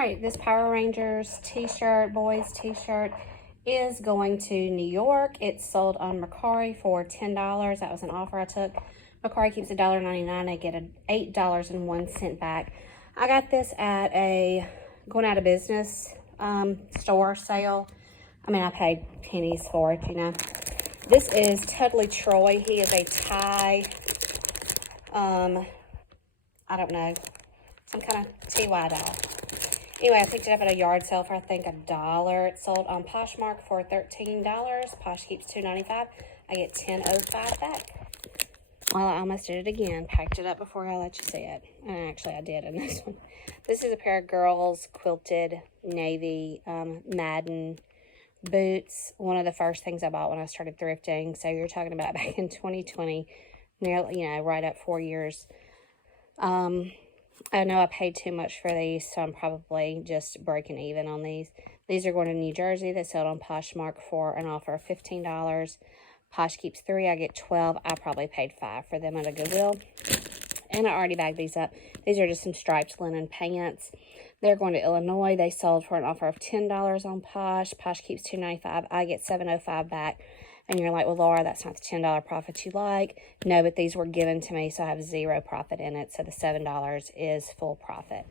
right, this Power Rangers t-shirt, boys t-shirt, is going to New York. It's sold on Mercari for $10. That was an offer I took. Mercari keeps $1.99. I get $8.01 back. I got this at a going out of business store sale. I mean, I paid pennies for it, you know. This is totally Troy. He is a Thai, I don't know, some kind of TY doll. Anyway, I picked it up at a yard sale for, I think, $1. It's sold on Poshmark for $13. Posh keeps $2.95. I get $10.05 back. Well, I almost did it again. Packed it up before I let you see it. And actually, I did in this one. This is a pair of girls' quilted navy Madden boots. One of the first things I bought when I started thrifting. So you're talking about back in 2020, nearly, you know, right up 4 years. I know I paid too much for these, so I'm probably just breaking even on these. These are going to New Jersey. They sold on Poshmark for an offer of $15. Posh keeps 3. I get 12. I probably paid 5 for them at a Goodwill. And I already bagged these up. These are just some striped linen pants. They're going to Illinois. They sold for an offer of $10 on Posh. Posh keeps $2.95. I get $7.05 back. And you're like, well, Laura, that's not the $10 profit you like. No, but these were given to me, so I have 0 profit in it. So the $7 is full profit.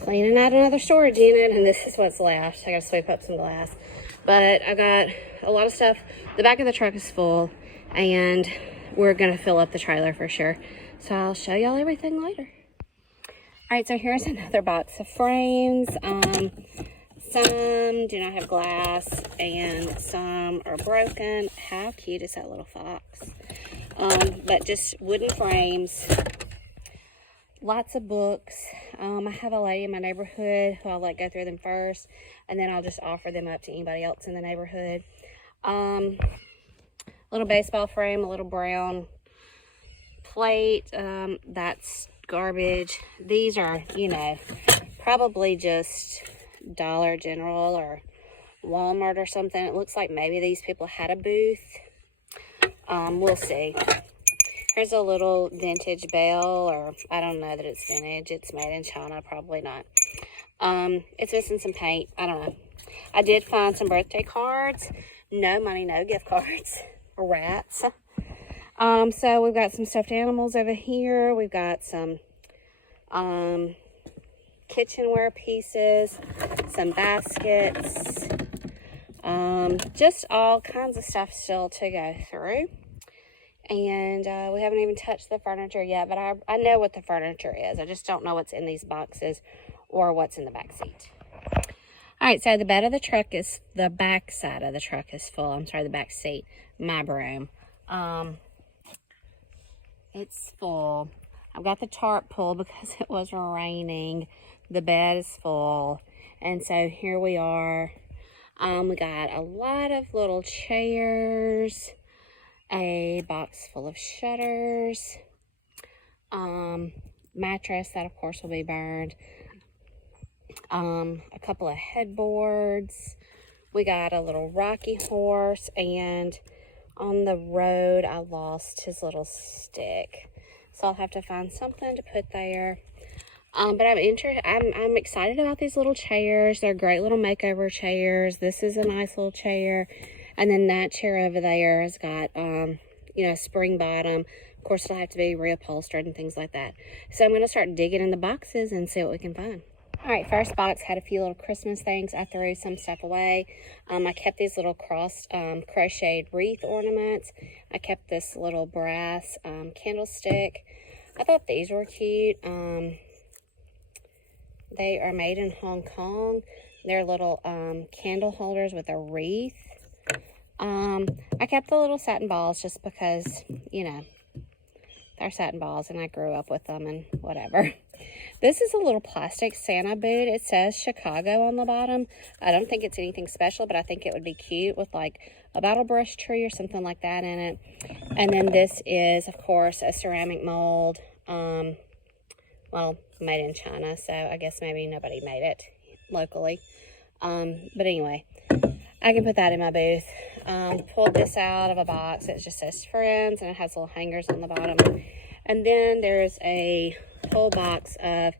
Cleaning out another storage unit, and this is what's left. I got to sweep up some glass. But I got a lot of stuff. The back of the truck is full, and we're going to fill up the trailer for sure. So I'll show y'all everything later. All right, so here's another box of frames. Some do not have glass, and some are broken. How cute is that little fox? But just wooden frames. Lots of books. I have a lady in my neighborhood who I'll let go through them first, and then I'll just offer them up to anybody else in the neighborhood. Little baseball frame, a little brown plate. That's garbage. These are, you know, probably just Dollar General or Walmart or something. It looks like maybe these people had a booth. We'll see. Here's a little vintage bell, or I don't know that it's vintage. It's made in China, probably not. It's missing some paint. I don't know. I did find some birthday cards. No money, no gift cards. Rats. So we've got some stuffed animals over here. We've got some kitchenware pieces, some baskets, just all kinds of stuff still to go through. And we haven't even touched the furniture yet, but I know what the furniture is. I just don't know what's in these boxes or what's in the back seat. All right, so the bed of the truck is, the back side of the truck is full. I'm sorry, the back seat, my broom. It's full. I've got the tarp pulled because it was raining. The bed is full. And so here we are. We got a lot of little chairs, a box full of shutters, mattress that of course will be burned, a couple of headboards. We got a little rocky horse, and on the road I lost his little stick. So I'll have to find something to put there. But I'm excited about these little chairs. They're great little makeover chairs. This is a nice little chair. And then that chair over there has got, you know, a spring bottom. Of course, it'll have to be reupholstered and things like that. So I'm going to start digging in the boxes and see what we can find. All right, first box had a few little Christmas things. I threw some stuff away. I kept these little crocheted wreath ornaments. I kept this little brass candlestick. I thought these were cute. They are made in Hong Kong. They're little candle holders with a wreath. I kept the little satin balls just because, you know, they're satin balls and I grew up with them and whatever. This is a little plastic Santa boot. It says Chicago on the bottom. I don't think it's anything special, but I think it would be cute with like a bottle brush tree or something like that in it. And then this is, of course, a ceramic mold. Well, made in China, so I guess maybe nobody made it locally. But anyway, I can put that in my booth. Pulled this out of a box. It just says Friends, and it has little hangers on the bottom. And then there's a whole box of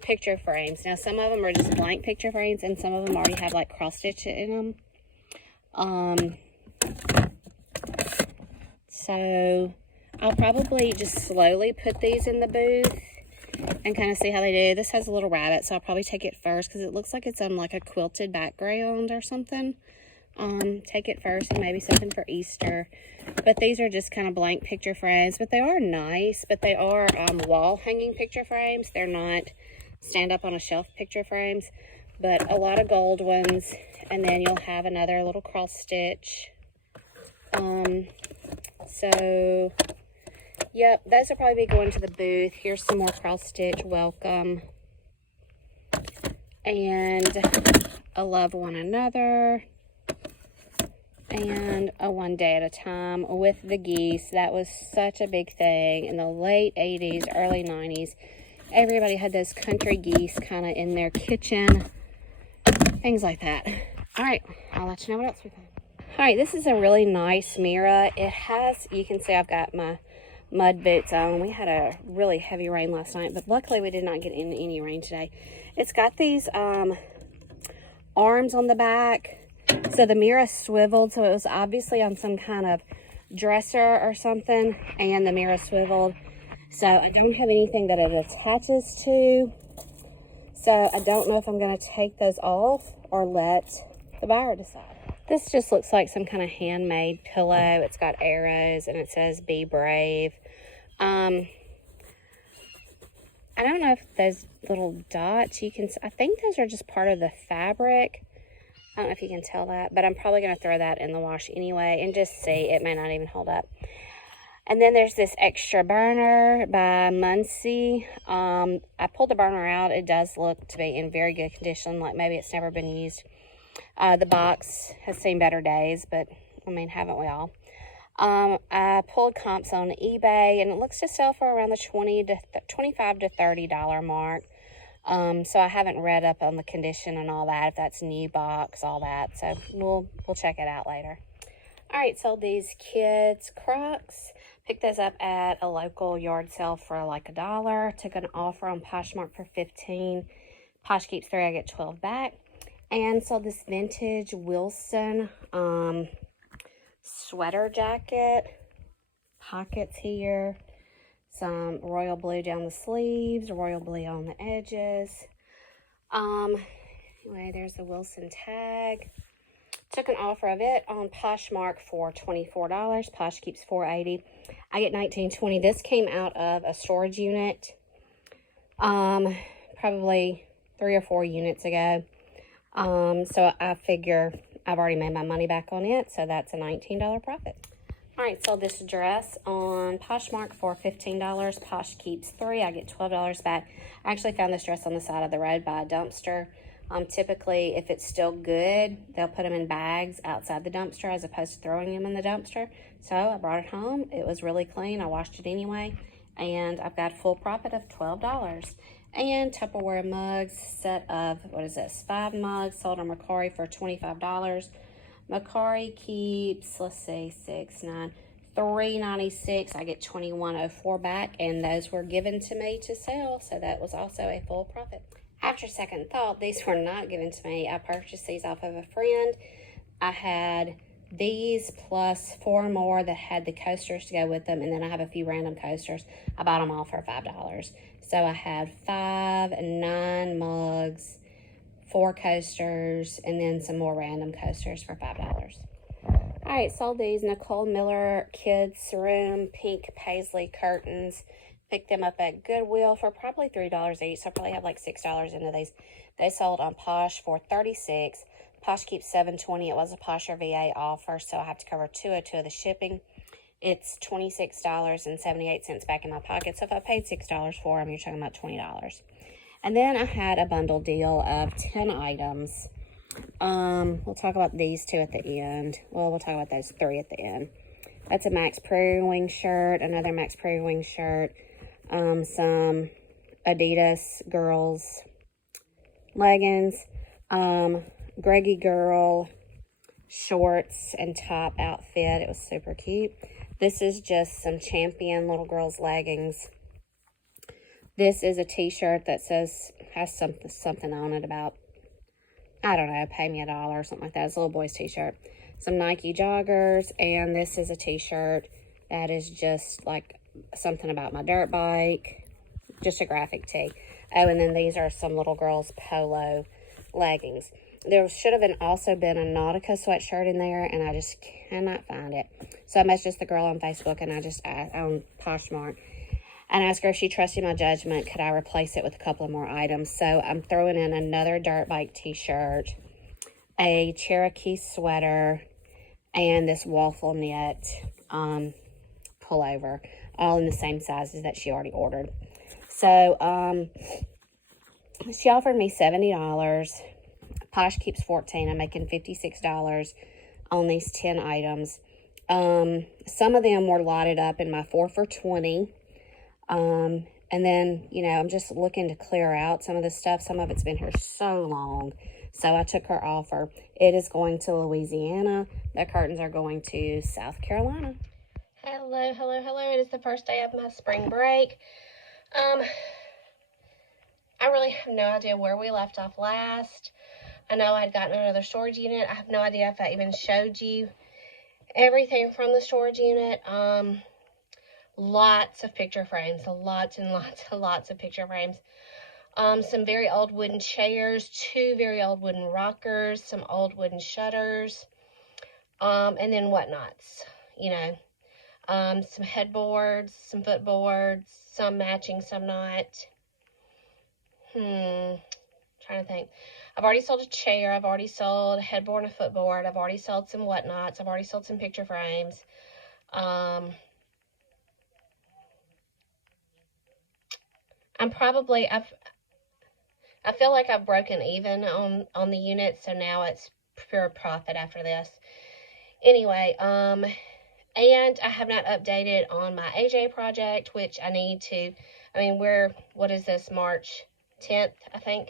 picture frames. Now, some of them are just blank picture frames, and some of them already have like cross stitch in them. So I'll probably just slowly put these in the booth and kind of see how they do. This has a little rabbit, so I'll probably take it first because it looks like it's on like a quilted background or something. Take it first, and maybe something for Easter. But these are just kind of blank picture frames, but they are nice. But they are wall hanging picture frames. They're not stand up on a shelf picture frames, but a lot of gold ones. And then you'll have another little cross stitch. So yep, those will probably be going to the booth. Here's some more cross stitch, welcome. And a love one another. And a one day at a time with the geese. That was such a big thing in the late 80s, early 90s. Everybody had those country geese kind of in their kitchen. Things like that. All right, I'll let you know what else we found. All right, this is a really nice mirror. It has, you can see I've got my mud boots on. We had a really heavy rain last night, but luckily we did not get in any rain today. It's got these arms on the back. So the mirror swiveled, so it was obviously on some kind of dresser or something, and the mirror swiveled. So I don't have anything that it attaches to. So I don't know if I'm going to take those off or let the buyer decide. This just looks like some kind of handmade pillow. It's got arrows and it says be brave. I don't know if those little dots, I think those are just part of the fabric. I don't know if you can tell that, but I'm probably going to throw that in the wash anyway and just see. It may not even hold up. And then there's this extra burner by Muncie. I pulled the burner out. It does look to be in very good condition, like maybe it's never been used. The box has seen better days, but I mean, haven't we all? I pulled comps on eBay, and it looks to sell for around the $25 to $30 mark. So I haven't read up on the condition and all that, if that's new box, all that. So we'll check it out later. All right, sold these kids Crocs. Picked those up at a local yard sale for like $1. Took an offer on Poshmark for $15. Posh keeps 3, I get 12 back. And sold this vintage Wilson sweater jacket. Pockets here. Some royal blue down the sleeves, royal blue on the edges. Anyway, there's the Wilson tag. Took an offer of it on Poshmark for $24. Posh keeps $4.80. I get $19.20. This came out of a storage unit, probably 3 or 4 units ago. So I figure I've already made my money back on it, so that's a $19 profit. All right, sold this dress on Poshmark for $15. Posh keeps 3, I get $12 back. I actually found this dress on the side of the road by a dumpster. Typically, if it's still good, they'll put them in bags outside the dumpster as opposed to throwing them in the dumpster. So I brought it home. It was really clean. I washed it anyway, and I've got a full profit of $12. And Tupperware mugs, set of, what is this, 5 mugs, sold on Mercari for $25. Mercari keeps, let's see, 6, 9, $3.96. I get $21.04 back, and those were given to me to sell, so that was also a full profit. After second thought, these were not given to me. I purchased these off of a friend. I had these plus 4 more that had the coasters to go with them, and then I have a few random coasters. I bought them all for $5. So I had 5 and 9 mugs, 4 coasters, and then some more random coasters for $5. All right, sold these Nicole Miller Kids Room Pink Paisley curtains. Picked them up at Goodwill for probably $3 each, so I probably have like $6 into these. They sold on Posh for $36. Posh keeps $7.20. It was a Posh or VA offer, so I have to cover $2.02 of the shipping. It's $26.78 back in my pocket, so if I paid $6 for them, you're talking about $20. And then I had a bundle deal of 10 items. We'll talk about these 2 at the end. Well, we'll talk about those 3 at the end. That's a Max Prairie Wing shirt, another Max Prairie Wing shirt, some Adidas girls leggings, Greggy Girl shorts and top outfit. It was super cute. This is just some Champion little girls leggings. This is a t-shirt that says Has something on it about, I don't know, pay me $1 or something like that. It's a little boy's t-shirt. Some Nike joggers, and this is a t-shirt that is just like something about my dirt bike. Just a graphic tee. Oh, and then these are some little girls' polo leggings. There should have also been a Nautica sweatshirt in there, and I just cannot find it. So I messaged the girl on Facebook, and I just on Poshmark, and asked her if she trusted my judgment. Could I replace it with a couple of more items? So I'm throwing in another dirt bike t-shirt, a Cherokee sweater, and this waffle knit pullover, all in the same sizes that she already ordered. So she offered me $70. Posh keeps $14. I'm making $56 on these 10 items. Some of them were lotted up in my 4 for $20. And then, you know, I'm just looking to clear out some of this stuff. Some of it's been here so long. So I took her offer. It is going to Louisiana. The curtains are going to South Carolina. Hello, hello, hello. It is the first day of my spring break. I really have no idea where we left off last. I know I'd gotten another storage unit. I have no idea if I even showed you everything from the storage unit. Lots of picture frames, lots and lots and lots of picture frames. Some very old wooden chairs, 2 very old wooden rockers, some old wooden shutters, and then whatnots, you know. Some headboards, some footboards, some matching, some not. Trying to think. I've already sold a chair. I've already sold a headboard and a footboard. I've already sold some whatnots. I've already sold some picture frames. I feel like I've broken even on the unit, so now it's pure profit after this. Anyway, and I have not updated on my AJ project, which I need to. I mean, what is this, March 10th, I think.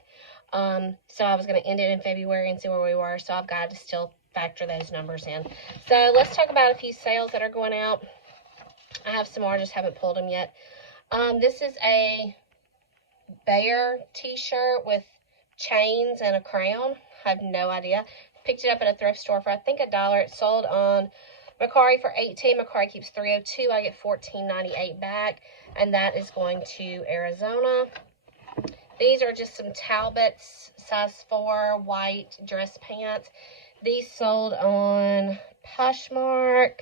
So I was going to end it in February and see where we were, so I've got to still factor those numbers in. So let's talk about a few sales that are going out. I have some more, I just haven't pulled them yet. This is a bear t-shirt with chains and a crown. I have no idea. Picked it up at a thrift store for I think $1. It sold on mercari for $18. Mercari keeps $3.02. I get $14.98 back, and that is going to Arizona. These are just some Talbots size 4 white dress pants. These sold on Poshmark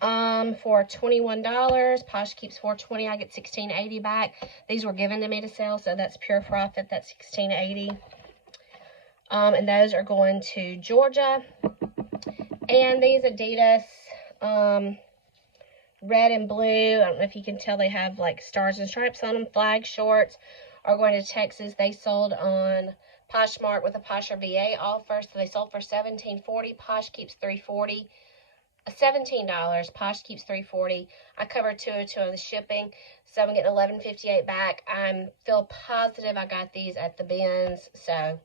for $21. Posh keeps $4.20. I get $16.80 back. These were given to me to sell, so that's pure profit. That's $16.80. And those are going to Georgia. And these Adidas red and blue, I don't know if you can tell, they have like stars and stripes on them, flag shorts, are going to Texas. They sold on Poshmark with a Posher VA offer, so they sold for $17.40. Posh keeps $3.40. $17. Posh keeps $3.40. I covered $2.02 of the shipping, so I'm getting $11.58 back. I feel positive I got these at the bins, so,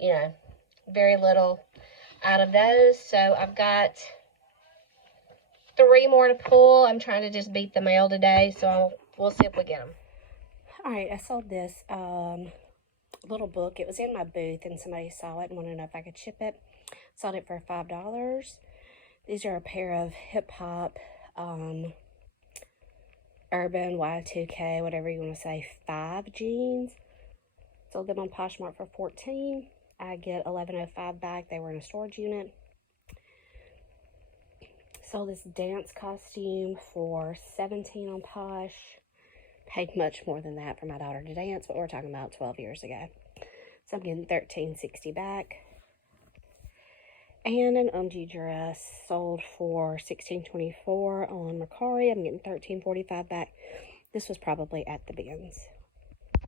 you know, very little out of those. So I've got 3 more to pull. I'm trying to just beat the mail today, so we'll see if we get them. All right, I sold this little book. It was in my booth, and somebody saw it and wanted to know if I could ship it. Sold it for $5. These are a pair of hip-hop, urban, Y2K, whatever you want to say, 5 jeans. Sold them on Poshmark for $14. I get $11.05 back. They were in a storage unit. Sold this dance costume for $17 on Posh. Paid much more than that for my daughter to dance, but we're talking about 12 years ago. So I'm getting $13.60 back. And an ungee dress sold for $16.24 on Mercari. I'm getting $13.45 back. This was probably at the bins.